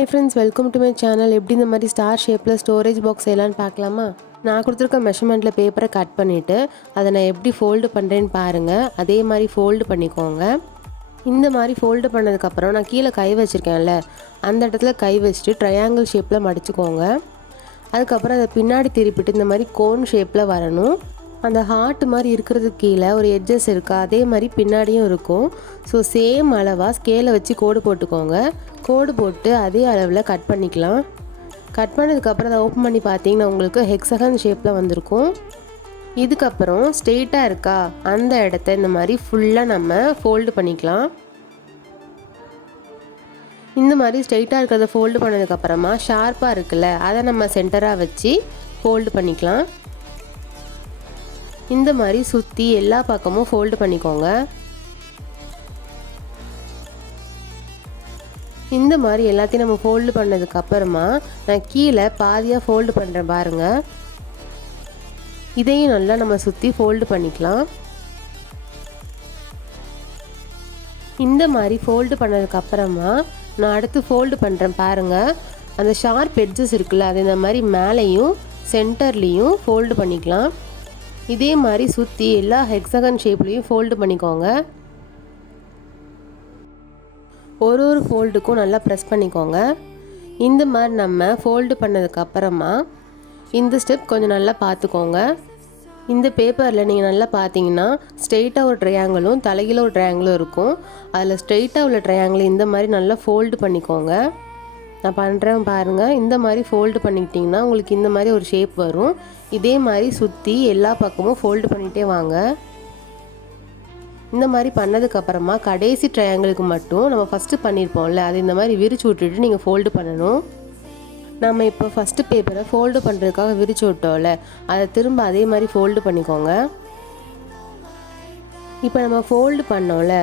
Hi friends, welcome to my channel. எப்படி இந்த மாதிரி ஸ்டார் ஷேப்பில் ஸ்டோரேஜ் பாக்ஸ் செய்யலான்னு பார்க்கலாமா? நான் கொடுத்துருக்க மெஷர்மெண்ட்டில் பேப்பரை கட் பண்ணிவிட்டு அதை நான் எப்படி ஃபோல்டு பண்ணுறேன்னு பாருங்கள். அதே மாதிரி ஃபோல்டு பண்ணிக்கோங்க. இந்த மாதிரி ஃபோல்டு பண்ணதுக்கப்புறம் நான் கீழே கை வச்சுருக்கேன்ல, அந்த இடத்துல கை வச்சுட்டு ட்ரையாங்கிள் ஷேப்பில் மடிச்சுக்கோங்க. அதுக்கப்புறம் அதை பின்னாடி திருப்பிட்டு இந்த மாதிரி கோன் ஷேப்பில் வரணும். அந்த ஹார்ட் மாதிரி இருக்கிறதுக்கு கீழே ஒரு எட்ஜஸ் இருக்கா, அதே மாதிரி பின்னாடியும் இருக்கும். ஸோ சேம் அளவாக ஸ்கேலை வச்சு கோடு போட்டுக்கோங்க. கோடு போட்டு அதே அளவில் கட் பண்ணிக்கலாம். கட் பண்ணதுக்கப்புறம் அதை ஓப்பன் பண்ணி பார்த்தீங்கன்னா உங்களுக்கு ஹெக்ஸகன் ஷேப்பில் வந்திருக்கும். இதுக்கப்புறம் ஸ்ட்ரெயிட்டாக இருக்கா, அந்த இடத்த இந்த மாதிரி ஃபுல்லாக நம்ம ஃபோல்டு பண்ணிக்கலாம். இந்த மாதிரி ஸ்ட்ரெயிட்டாக இருக்கிறத ஃபோல்டு பண்ணதுக்கப்புறமா ஷார்ப்பாக இருக்குல்ல, அதை நம்ம சென்டராக வச்சு ஃபோல்டு பண்ணிக்கலாம். இந்த மாதிரி சுற்றி எல்லா பக்கமும் ஃபோல்டு பண்ணிக்கோங்க. இந்த மாதிரி எல்லாத்தையும் நம்ம ஃபோல்டு பண்ணதுக்கப்புறமா நான் கீழே பாதியாக ஃபோல்டு பண்ணுறேன் பாருங்கள். இதையும் நல்லா நம்ம சுற்றி ஃபோல்டு பண்ணிக்கலாம். இந்த மாதிரி ஃபோல்டு பண்ணதுக்கப்புறமா நான் அடுத்து ஃபோல்டு பண்ணுறேன் பாருங்கள். அந்த ஷார்ப் எட்ஜஸ் இருக்குல்ல, அது இந்த மாதிரி மேலேயும் சென்டர்லேயும் ஃபோல்டு பண்ணிக்கலாம். இதே மாதிரி சுற்றி எல்லா ஹெக்ஸகன் ஷேப்லேயும் ஃபோல்டு பண்ணிக்கோங்க. ஒரு ஃபோல்டுக்கும் நல்லா ப்ரெஸ் பண்ணிக்கோங்க. இந்த மாதிரி நம்ம ஃபோல்டு பண்ணதுக்கப்புறமா இந்த ஸ்டெப் கொஞ்சம் நல்லா பார்த்துக்கோங்க. இந்த பேப்பரில் நீங்கள் நல்லா பார்த்தீங்கன்னா ஸ்ட்ரெயிட்டாக ஒரு ட்ரையாங்கிளும் தலைகீழ ஒரு ட்ரையாங்கிளும் இருக்கும். அதில் ஸ்ட்ரெயிட்டாக உள்ள ட்ரையாங்கிள் இந்த மாதிரி நல்லா ஃபோல்டு பண்ணிக்கோங்க. நான் பண்ணுறேன் பாருங்கள். இந்த மாதிரி ஃபோல்டு பண்ணிக்கிட்டிங்கன்னா உங்களுக்கு இந்த மாதிரி ஒரு ஷேப் வரும். இதே மாதிரி சுற்றி எல்லா பக்கமும் ஃபோல்டு பண்ணிகிட்டே வாங்க. இந்த மாதிரி பண்ணதுக்கப்புறமா கடைசி ட்ரையாங்கிளுக்கு மட்டும் நம்ம ஃபஸ்ட்டு பண்ணியிருப்போம்ல, அது இந்த மாதிரி விரிச்சு விட்டுட்டு நீங்கள் ஃபோல்டு பண்ணணும். நம்ம இப்போ ஃபஸ்ட்டு பேப்பரை ஃபோல்டு பண்ணுறதுக்காக விரிச்சு விட்டோம்ல, அதை திரும்ப அதே மாதிரி ஃபோல்டு பண்ணிக்கோங்க. இப்போ நம்ம ஃபோல்டு பண்ணோம்ல,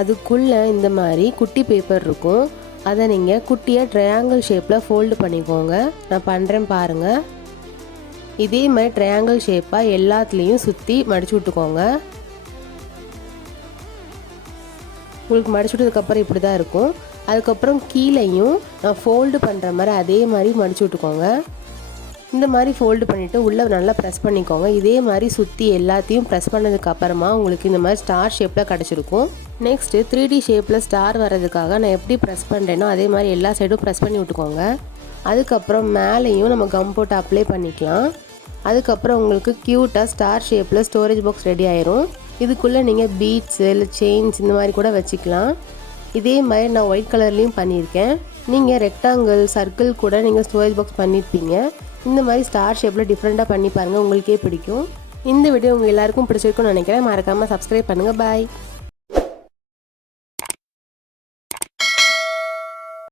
அதுக்குள்ளே இந்த மாதிரி குட்டி பேப்பர் இருக்கும். அதை நீங்கள் குட்டியாக ட்ரையாங்கிள் ஷேப்பில் ஃபோல்டு பண்ணிக்கோங்க. நான் பண்ணுறேன் பாருங்கள். இதே மாதிரி ட்ரையாங்கிள் ஷேப்பாக எல்லாத்துலேயும் சுற்றி மடிச்சு விட்டுக்கோங்க. உங்களுக்கு மடிச்சு விட்டதுக்கப்புறம் இப்படி தான் இருக்கும். அதுக்கப்புறம் கீழேயும் நான் ஃபோல்டு பண்ணுற மாதிரி அதே மாதிரி மடிச்சு விட்டுக்கோங்க. இந்த மாதிரி ஃபோல்டு பண்ணிவிட்டு உள்ளே நல்லா ப்ரெஸ் பண்ணிக்கோங்க. இதே மாதிரி சுற்றி எல்லாத்தையும் ப்ரெஸ் பண்ணதுக்கப்புறமா உங்களுக்கு இந்த மாதிரி ஸ்டார் ஷேப்பில் கிடச்சிருக்கும். நெக்ஸ்ட்டு 3D ஷேப்பில் ஸ்டார் வர்றதுக்காக நான் எப்படி ப்ரெஸ் பண்ணுறேனோ அதே மாதிரி எல்லா சைடும் ப்ரெஸ் பண்ணி விட்டுக்கோங்க. அதுக்கப்புறம் மேலேயும் நம்ம கம் போட்டு அப்ளை பண்ணிக்கலாம். அதுக்கப்புறம் உங்களுக்கு க்யூட்டாக ஸ்டார் ஷேப்பில் ஸ்டோரேஜ் பாக்ஸ் ரெடி ஆயிரும். இதுக்குள்ளே நீங்கள் பீட்ஸு இல்லை செயின்ஸ் இந்த மாதிரி கூட வச்சுக்கலாம். இதே மாதிரி நான் ஒயிட் கலர்லேயும் பண்ணியிருக்கேன். நீங்கள் ரெக்டாங்கிள் சர்க்கிள் கூட நீங்கள் ஸ்டோரேஜ் பாக்ஸ் பண்ணியிருப்பீங்க. இந்த மாதிரி ஸ்டார் ஷேப்பில் டிஃப்ரெண்ட்டாக பண்ணி பாருங்கள், உங்களுக்கே பிடிக்கும். இந்த வீடியோ உங்கள் எல்லாருக்கும் பிடிச்சிருக்குன்னு நினைக்கிறேன். மறக்காமல் சப்ஸ்கிரைப் பண்ணுங்கள். பாய்.